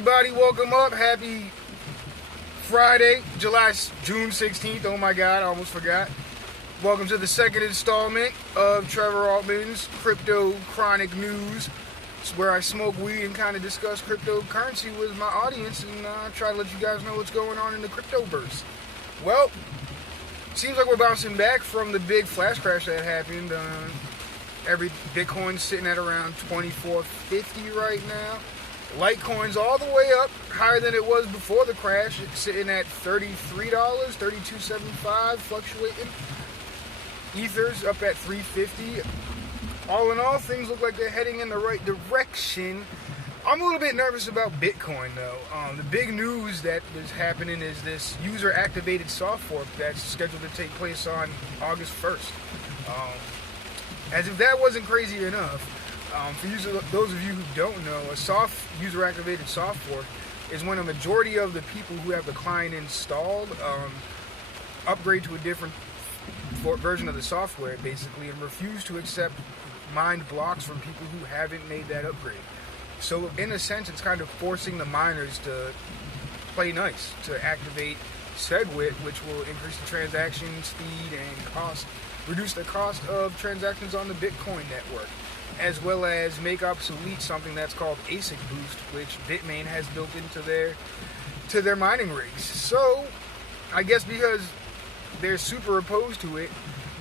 everybody? Welcome up. Happy Friday, June 16th. Oh my God, I almost forgot. Welcome to the second installment of Trevor Altman's Crypto Chronic News. It's where I smoke weed and kind of discuss cryptocurrency with my audience and try to let you guys know what's going on in the cryptoverse. Well, seems like we're bouncing back from the big flash crash that happened. Every Bitcoin's sitting at around $24.50 right now. Litecoin's all the way up, higher than it was before the crash. It's sitting at $33, $32.75, fluctuating. Ether's up at $3.50. All in all, things look like they're heading in the right direction. I'm a little bit nervous about Bitcoin, though. The big news that is happening is this user-activated soft fork that's scheduled to take place on August 1st. As if that wasn't crazy enough, for those of you who don't know, a user-activated soft fork is when a majority of the people who have the client installed upgrade to a different version of the software, basically, and refuse to accept mined blocks from people who haven't made that upgrade. So, in a sense, it's kind of forcing the miners to play nice, to activate SegWit, which will increase the transaction speed and cost, reduce the cost of transactions on the Bitcoin network, as well as make obsolete something that's called ASIC Boost, which Bitmain has built into their mining rigs. So, I guess because they're super opposed to it,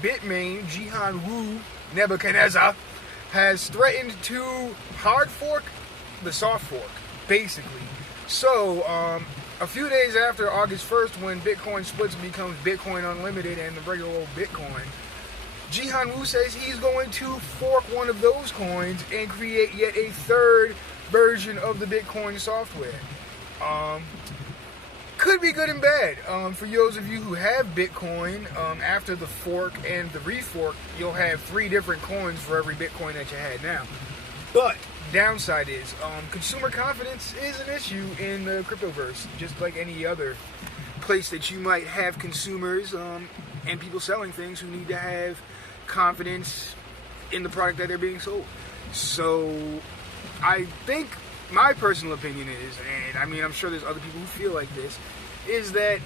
Bitmain, Jihan Wu, Nebuchadnezzar, has threatened to hard fork the soft fork, basically. So, a few days after August 1st, when Bitcoin splits and becomes Bitcoin Unlimited and the regular old Bitcoin, Jihan Wu says he's going to fork one of those coins and create yet a third version of the Bitcoin software. Could be good and bad. For those of you who have Bitcoin, after the fork and the refork, you'll have 3 different coins for every Bitcoin that you had now. But downside is, consumer confidence is an issue in the cryptoverse, just like any other place that you might have consumers and people selling things who need to have confidence in the product that they're being sold. So I think my personal opinion is, and I mean I'm sure there's other people who feel like this, is that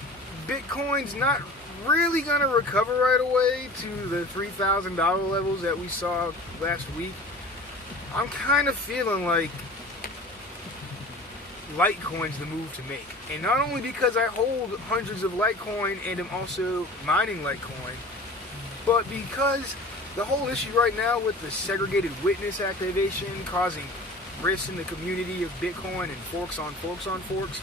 Bitcoin's not really going to recover right away to the $3,000 levels that we saw last week. I'm kind of feeling like Litecoin's the move to make. And not only because I hold hundreds of Litecoin and am also mining Litecoin, but because the whole issue right now with the segregated witness activation causing rifts in the community of Bitcoin and forks on forks on forks,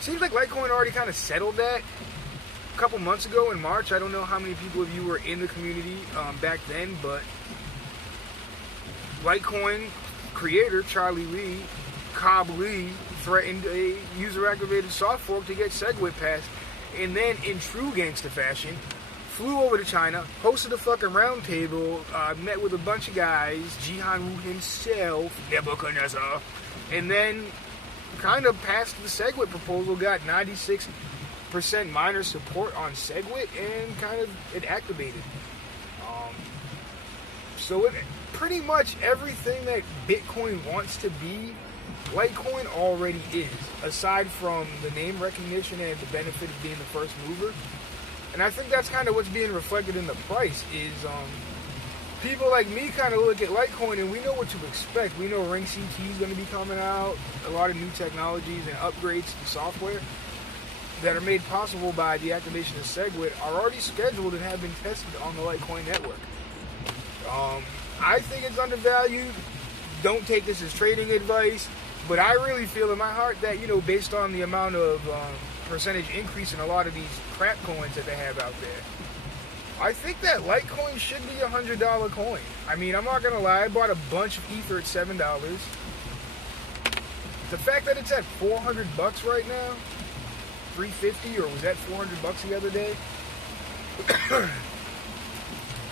seems like Litecoin already kind of settled that a couple months ago in March. I don't know how many people of you were in the community back then, but Litecoin creator Charlie Lee, Cobb Lee, threatened a user-activated soft fork to get SegWit passed, and then in true gangster fashion, flew over to China, hosted a fucking round table, met with a bunch of guys, Jihan Wu himself, Nebuchadnezzar, and then kind of passed the SegWit proposal, got 96% miner support on SegWit, and kind of it activated. So it pretty much everything that Bitcoin wants to be, Litecoin already is, aside from the name recognition and the benefit of being the first mover. And I think that's kind of what's being reflected in the price is people like me kind of look at Litecoin and we know what to expect. We know Ring CT is going to be coming out, a lot of new technologies and upgrades to the software that are made possible by the activation of SegWit are already scheduled and have been tested on the Litecoin network. I think it's undervalued. Don't take this as trading advice, but I really feel in my heart that, based on the amount of percentage increase in a lot of these crap coins that they have out there, I think that Litecoin should be a $100 coin. I mean, I'm not gonna lie, I bought a bunch of Ether at $7. The fact that it's at $400 right now, $350, or was that $400 the other day?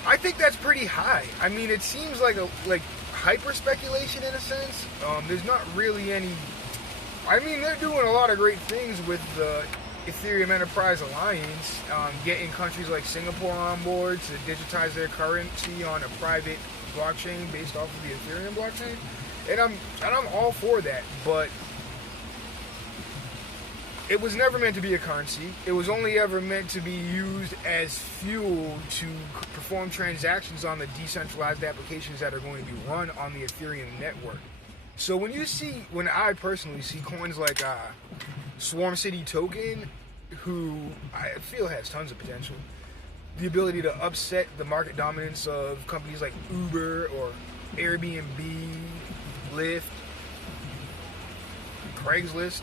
I think that's pretty high. I mean, it seems like hyper speculation in a sense. There's not really any. I mean, they're doing a lot of great things with the Ethereum Enterprise Alliance, getting countries like Singapore on board to digitize their currency on a private blockchain based off of the Ethereum blockchain. And I'm all for that, but it was never meant to be a currency. It was only ever meant to be used as fuel to perform transactions on the decentralized applications that are going to be run on the Ethereum network. So when I personally see coins like Swarm City Token, who I feel has tons of potential, the ability to upset the market dominance of companies like Uber or Airbnb, Lyft, Craigslist,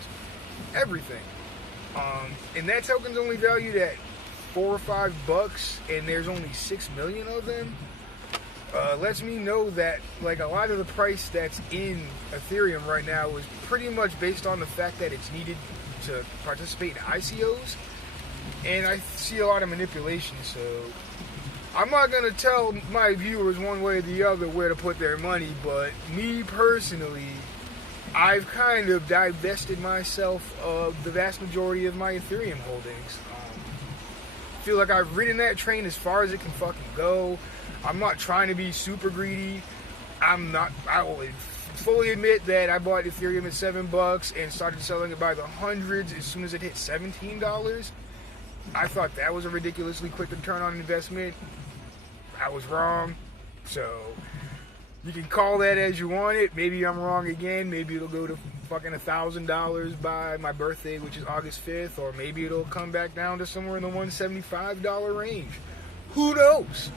everything. And that token's only valued at $4 or $5, and there's only 6 million of them. Lets me know that like a lot of the price that's in Ethereum right now is pretty much based on the fact that it's needed to participate in ICOs, and I see a lot of manipulation. So I'm not gonna tell my viewers one way or the other where to put their money, but me personally, I've kind of divested myself of the vast majority of my Ethereum holdings. Feel like I've ridden that train as far as it can fucking go. I'm not trying to be super greedy. I will fully admit that I bought Ethereum at $7 and started selling it by the hundreds as soon as it hit $17. I thought that was a ridiculously quick return on investment. I was wrong. So you can call that as you want it. Maybe I'm wrong again. Maybe it'll go to fucking $1,000 by my birthday, which is August 5th, or maybe it'll come back down to somewhere in the $175 range. Who knows?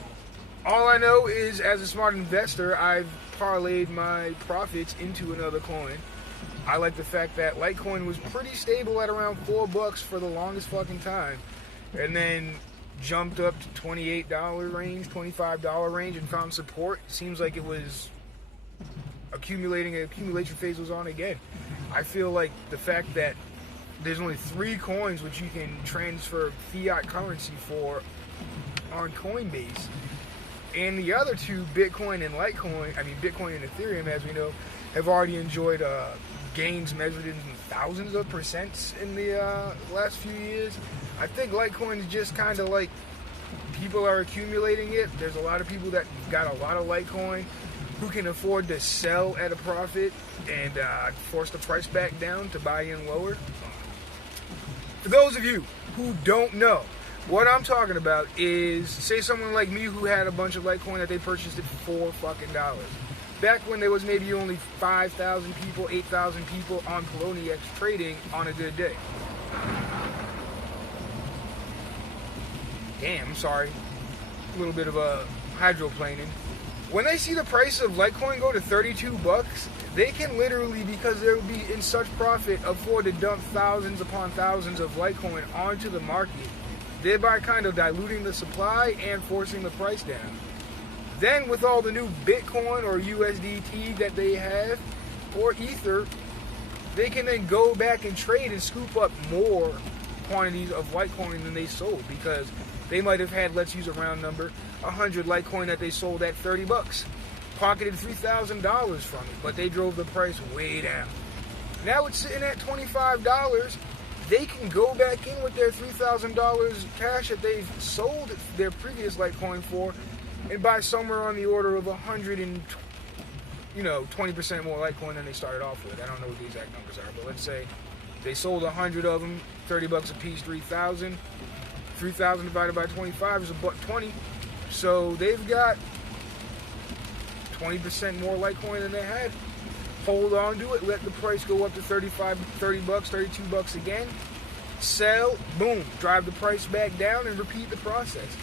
All I know is, as a smart investor, I've parlayed my profits into another coin. I like the fact that Litecoin was pretty stable at around $4 for the longest fucking time, and then jumped up to $28 range, $25 range, and found support. Seems like it was accumulation phase was on again. I feel like the fact that there's only 3 coins which you can transfer fiat currency for on Coinbase, and the other 2, Bitcoin and Ethereum, as we know, have already enjoyed gains measured in thousands of percents in the last few years. I think Litecoin is just kind of like people are accumulating it. There's a lot of people that got a lot of Litecoin who can afford to sell at a profit and force the price back down to buy in lower. For those of you who don't know, what I'm talking about is, say someone like me who had a bunch of Litecoin that they purchased it for $4. Back when there was maybe only 5,000 people, 8,000 people on Poloniex trading on a good day. Damn, sorry. A little bit of a hydroplaning. When they see the price of Litecoin go to $32, they can literally, because they'll be in such profit, afford to dump thousands upon thousands of Litecoin onto the market, thereby kind of diluting the supply and forcing the price down. Then with all the new Bitcoin or USDT that they have, or Ether, they can then go back and trade and scoop up more quantities of Litecoin than they sold, because they might have had, let's use a round number, 100 Litecoin that they sold at $30, pocketed $3,000 from it, but they drove the price way down. Now it's sitting at $25. They can go back in with their $3,000 cash that they've sold their previous Litecoin for and buy somewhere on the order of 20% more Litecoin than they started off with. I don't know what the exact numbers are, but let's say they sold 100 of them, $30 a piece, 3,000. 3,000 divided by 25 is $1.20. So they've got 20% more Litecoin than they had. Hold on to it, let the price go up to $30, $32 again. Sell, boom, drive the price back down and repeat the process.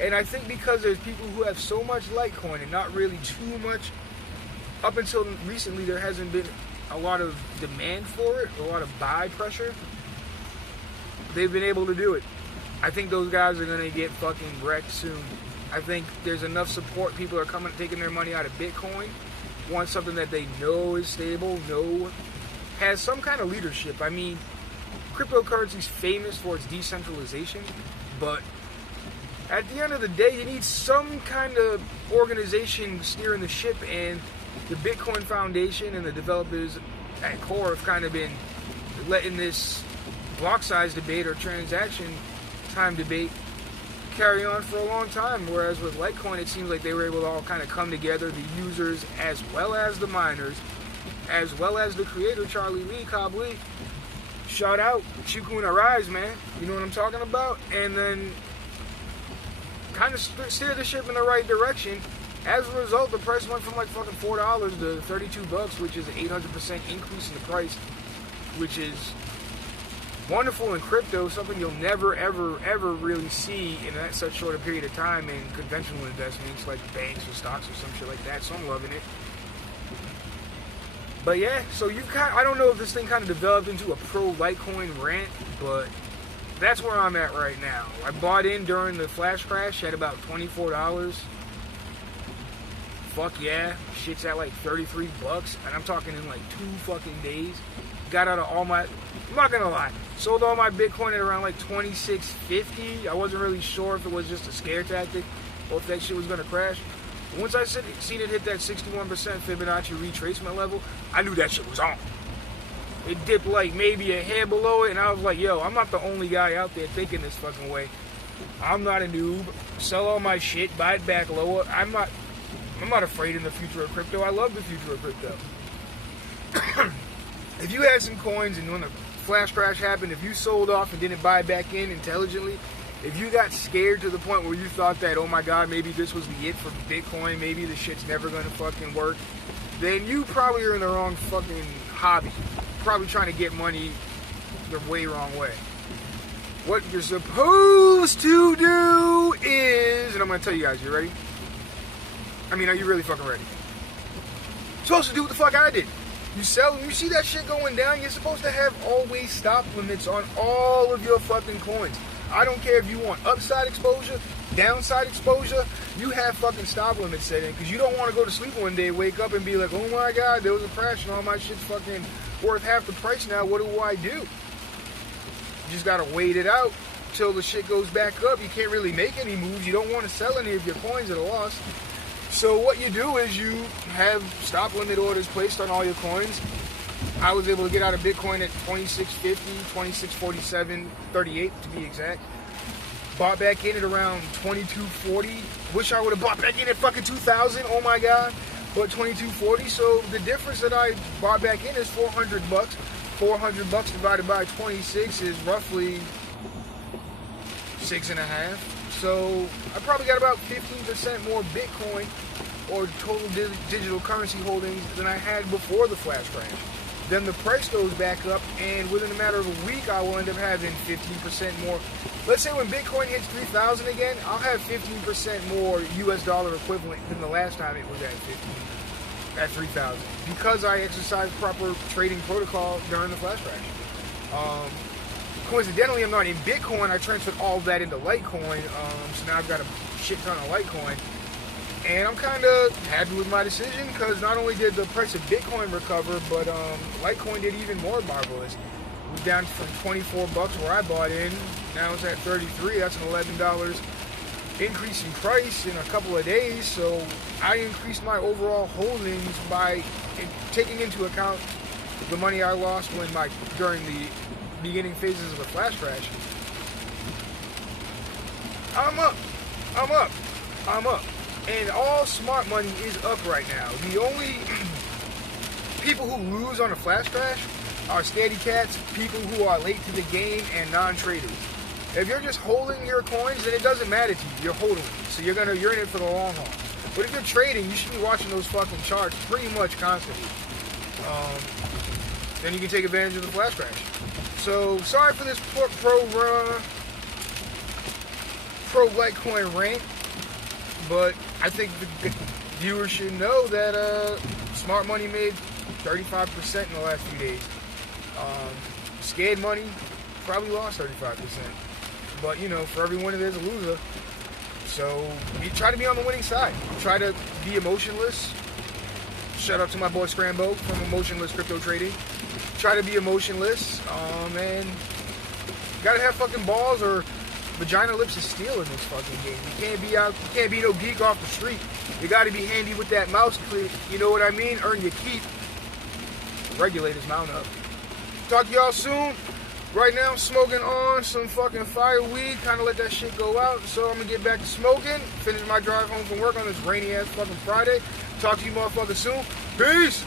And I think because there's people who have so much Litecoin and not really too much, up until recently there hasn't been a lot of demand for it, a lot of buy pressure, they've been able to do it. I think those guys are going to get fucking wrecked soon. I think there's enough support. People are taking their money out of Bitcoin, want something that they know is stable, has some kind of leadership. I mean, cryptocurrency's famous for its decentralization, but at the end of the day, you need some kind of organization steering the ship, and the Bitcoin Foundation and the developers at core have kind of been letting this block size debate or transaction time debate carry on for a long time. Whereas with Litecoin, it seems like they were able to all kind of come together, the users as well as the miners, as well as the creator, Charlie Lee, Cobb Lee. Shout out, Chikuna Rise, man. You know what I'm talking about? And then kind of steer the ship in the right direction. As a result, the price went from like fucking $4 to $32, which is an 800% increase in the price, which is wonderful in crypto, something you'll never, ever, ever really see in that such short a period of time in conventional investments like banks or stocks or some shit like that. So I'm loving it. But yeah, so I don't know if this thing kind of developed into a pro Litecoin rant, but that's where I'm at right now. I bought in during the flash crash at about $24. Fuck yeah, shit's at like $33, and I'm talking in like 2 fucking days. Got out of all my, I'm not gonna lie, sold all my Bitcoin at around like $26.50. I wasn't really sure if it was just a scare tactic or if that shit was gonna crash. Once I seen it hit that 61% Fibonacci retracement level, I knew that shit was on. It dipped like maybe a hair below it, and I was like, yo, I'm not the only guy out there thinking this fucking way. I'm not a noob. Sell all my shit, buy it back lower. I'm not afraid in the future of crypto. I love the future of crypto. If you had some coins and when the flash crash happened, if you sold off and didn't buy back in intelligently, if you got scared to the point where you thought that, oh my god, maybe this was the it for Bitcoin, maybe this shit's never gonna fucking work, then you probably are in the wrong fucking hobby. Probably trying to get money the way wrong way. What you're supposed to do is, and I'm gonna tell you guys, you ready? I mean, are you really fucking ready? You're supposed to do what the fuck I did. You sell, when you see that shit going down, you're supposed to have always stop limits on all of your fucking coins. I don't care if you want upside exposure, downside exposure, you have fucking stop limits set in, because you don't want to go to sleep one day, wake up and be like, oh my god, there was a crash and all my shit's fucking worth half the price now, what do I do? You just gotta wait it out till the shit goes back up. You can't really make any moves, you don't want to sell any of your coins at a loss. So what you do is you have stop limit orders placed on all your coins. I was able to get out of Bitcoin at $26.50, $26.47.38 to be exact. Bought back in at around $22.40. Wish I would have bought back in at fucking $2,000. Oh my god. But $22.40. So the difference that I bought back in is $400. $400 divided by 26 is roughly 6.5. So I probably got about 15% more Bitcoin or total digital currency holdings than I had before the flash crash. Then the price goes back up, and within a matter of a week, I will end up having 15% more. Let's say when Bitcoin hits 3,000 again, I'll have 15% more US dollar equivalent than the last time it was at 3,000, because I exercised proper trading protocol during the flash crash. Coincidentally, I'm not in Bitcoin. I transferred all of that into Litecoin, so now I've got a shit ton of Litecoin. And I'm kind of happy with my decision, because not only did the price of Bitcoin recover, but Litecoin did even more marvelous. It was down from $24 where I bought in. Now it's at $33. That's an $11 increase in price in a couple of days. So I increased my overall holdings by taking into account the money I lost during the beginning phases of the flash crash. I'm up. And all smart money is up right now. The only people who lose on a flash crash are scaredy cats, people who are late to the game, and non-traders. If you're just holding your coins, then it doesn't matter to you. You're holding them, so you're in it for the long haul. But if you're trading, you should be watching those fucking charts pretty much constantly. Then you can take advantage of the flash crash. So sorry for this pro Litecoin rant. But I think the viewers should know that smart money made 35% in the last few days. Scared money probably lost 35%. But, you know, for every winner there's a loser. So you try to be on the winning side. Try to be emotionless. Shout out to my boy Scrambo from Emotionless Crypto Trading. Try to be emotionless. And you gotta have fucking balls, or vagina lips is steel in this fucking game. You can't be no geek off the street. You gotta be handy with that mouse click. You know what I mean? Earn your keep. Regulators mount up. Talk to y'all soon. Right now, I'm smoking on some fucking fire weed. Kind of let that shit go out. So I'm gonna get back to smoking. Finish my drive home from work on this rainy ass fucking Friday. Talk to you motherfuckers soon. Peace.